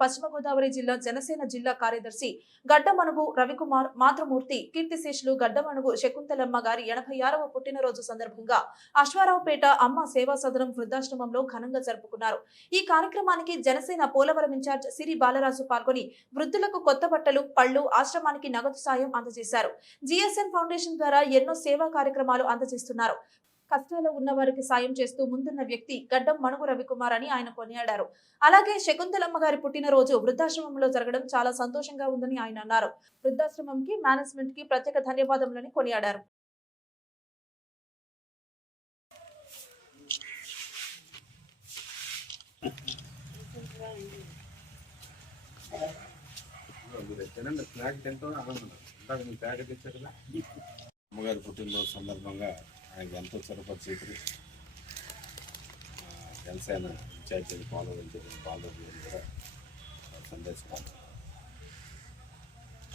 పశ్చిమ గోదావరి జిల్లా జనసేన జిల్లా కార్యదర్శి గడ్డమణుగు రవికుమార్ మాతృమూర్తి కీర్తిశేషులు గడ్డమణుగు శకుంతలమ్మ గారి 86వ పుట్టినరోజు సందర్భంగా అశ్వారావుపేట అమ్మ సేవా సదనం వృద్ధాశ్రమంలో ఘనంగా జరుపుకున్నారు. ఈ కార్యక్రమానికి జనసేన పోలవరం ఇన్ఛార్జ్ సిరి బాలరాజు పాల్గొని వృద్ధులకు కొత్త బట్టలు, పళ్లు, ఆశ్రమానికి నగదు సాయం అందజేశారు. జిఎస్ఎన్ ఫౌండేషన్ ద్వారా ఎన్నో సేవా కార్యక్రమాలు అందజేస్తున్నారు. కష్టాల్లో ఉన్న వారికి సాయం చేస్తూ ముందున్న వ్యక్తి గడ్డం మణుగు రవికుమార్ అని ఆయన కొనియాడారు. అలాగే శకుంతలమ్మ గారి పుట్టినరోజు వృద్ధాశ్రమంలో జరగడం చాలా సంతోషంగా ఉందని ఆయన అన్నారు. వృద్ధాశ్రమంకి మేనేజ్మెంట్ కి ప్రత్యేక ధన్యవాదములని కొనియాడారు. అమ్మగారి పుట్టినరోజు సందర్భంగా ఆయనకు ఎంతో చొరపరిచేతులు జనసేన ఇన్ఛార్జి పాల్గొని కూడా సందేశం.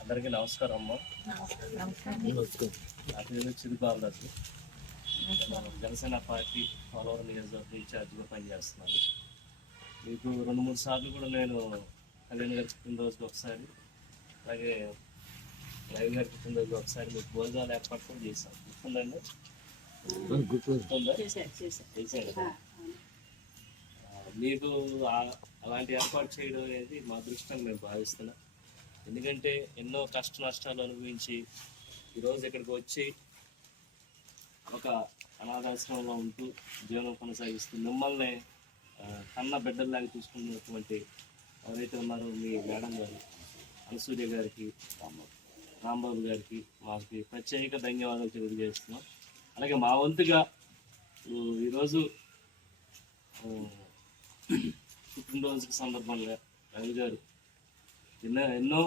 అందరికీ నమస్కారం అమ్మ. నా పేరు చిరు బాలరాజు. జనసేన పార్టీ పోలవరం నియోజకవర్గం ఇన్ఛార్జిగా పనిచేస్తున్నాను. మీకు 2-3 సార్లు కూడా నేను కళ్యాణ్ గారి పుట్టినరోజుకి ఒకసారి, అలాగే రవి గారి పుట్టినరోజు ఒకసారి మీకు భోజనాలు ఏర్పాటు కూడా చేశాను. గుర్తుందండి? మీకు అలాంటి ఏర్పాటు చేయడం అనేది మా దృష్టిని మేము భావిస్తున్నాం. ఎందుకంటే ఎన్నో కష్ట నష్టాలు అనుభవించి ఈరోజు ఇక్కడికి వచ్చి ఒక అనాథాశ్రమంలో ఉంటూ జీవనం కొనసాగిస్తూ మిమ్మల్ని కన్న బిడ్డల్లాగా చూసుకున్నటువంటి ఎవరైతే ఉన్నారో మీ మేడం గారు, అనసూయ గారికి, రాంబాబు గారికి మాకు ప్రత్యేక ధన్యవాదాలు తెలియజేస్తున్నాం. అలాగే మా వంతుగా ఈరోజు పుట్టినరోజు సందర్భంగా రవి గారు ఎన్నో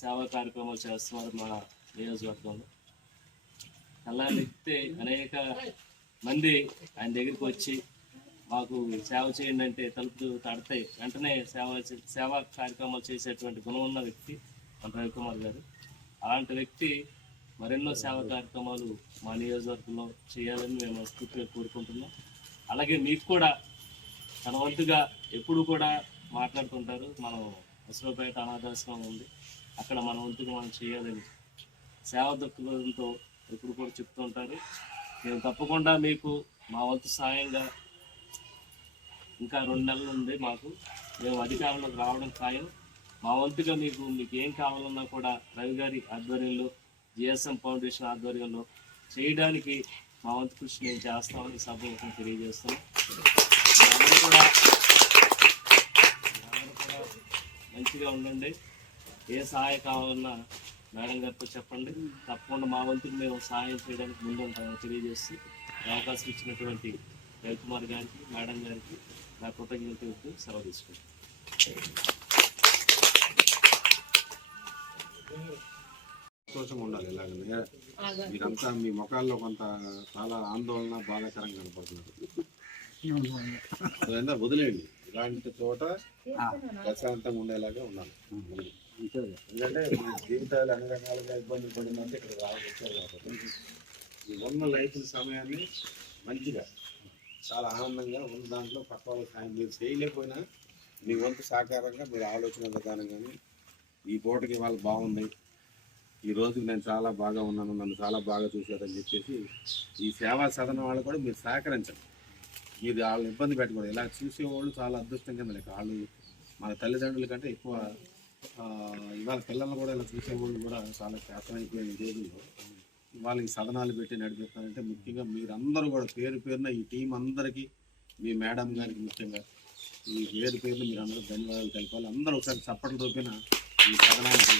సేవా కార్యక్రమాలు చేస్తున్నారు మా నియోజకవర్గంలో. అలా వ్యక్తి అనేక మంది ఆయన దగ్గరికి వచ్చి మాకు సేవ చేయండి అంటే తలుపులు తడతాయి, వెంటనే సేవా కార్యక్రమాలు చేసేటువంటి గుణం ఉన్న వ్యక్తి మన రవికుమార్ గారు. అలాంటి వ్యక్తి మరెన్నో సేవా కార్యక్రమాలు మా నియోజకవర్గంలో చేయాలని మేము మనస్ఫూర్తిగా కోరుకుంటున్నాం. అలాగే మీకు కూడా తన వంతుగా ఎప్పుడు కూడా మాట్లాడుతుంటారు. మనం అశ్వారావుపేట అనాథాశ్రమం ఉంది, అక్కడ మన వంతుగా మనం చేయాలని సేవా దృక్పథంతో ఎప్పుడు కూడా చెప్తూ ఉంటారు. మేము తప్పకుండా మీకు మా వంతు సాయంగా ఇంకా 2 నెలలు ఉంది మాకు, మేము అధికారంలోకి రావడం ఖాయం. మా వంతుగా మీకు ఏం కావాలన్నా కూడా రవి గారి ఆధ్వర్యంలో, జిఎస్ఎం ఫౌండేషన్ ఆధ్వర్యంలో చేయడానికి మా వంతు కృషి నేను చేస్తామని సభకు తెలియజేస్తాం. అందరూ కూడా మంచిగా ఉండండి. ఏ సహాయం కావాలన్నా మేడం గారితో చెప్పండి, తప్పకుండా మా వంతుకు మేము సహాయం చేయడానికి ముందు ఉంటామని తెలియజేస్తూ అవకాశం ఇచ్చినటువంటి రవికుమార్ గారికి, మేడం గారికి నా కృతజ్ఞతలు సెలవు తీసుకుంటాం. సంతోషంగా ఉండాలి. ఇలాగ మీరంతా మీ ముఖాల్లో కొంత చాలా ఆందోళన, బాధాకరంగా కనపడుతున్నారు. వదిలేయండి, ఇలాంటి చోట ప్రశాంతంగా ఉండేలాగా ఉండాలి. ఎందుకంటే మీ జీవితాలు అన్ని రకాలుగా ఇబ్బందులు పడిందంటే ఇక్కడ వచ్చారు కాబట్టి ఈ ఉన్న లైఫ్ సమయాన్ని మంచిగా చాలా ఆనందంగా ఉన్న దాంట్లో పక్క వాళ్ళకి సాయం మీరు చేయలేకపోయినా మీ వంతు సహకారంగా మీరు ఆలోచన విధానం కానీ ఈ పూటకి వాళ్ళు బాగుంది, ఈ రోజుకి నేను చాలా బాగా ఉన్నాను, నన్ను చాలా బాగా చూశారని చెప్పేసి ఈ సేవా సదనం వాళ్ళు కూడా మీరు సహకరించండి. మీరు వాళ్ళని ఇబ్బంది పెట్టకూడదు. ఇలా చూసేవాళ్ళు చాలా అదృష్టం కింద లేక వాళ్ళు మన తల్లిదండ్రుల కంటే ఎక్కువ ఇవాళ పిల్లలను కూడా ఇలా చూసేవాళ్ళు కూడా చాలా శాతమైపోయిన రోజుల్లో వాళ్ళకి సదనాలు పెట్టి నడిపిస్తారంటే ముఖ్యంగా మీరందరూ కూడా పేరున ఈ టీం అందరికీ, మీ మేడం గారికి ముఖ్యంగా ఈ పేరున మీరు అందరూ ధన్యవాదాలు తెలపాలి. అందరూ ఒకసారి చప్పట్ల రూపేణ ఈ సదనానికి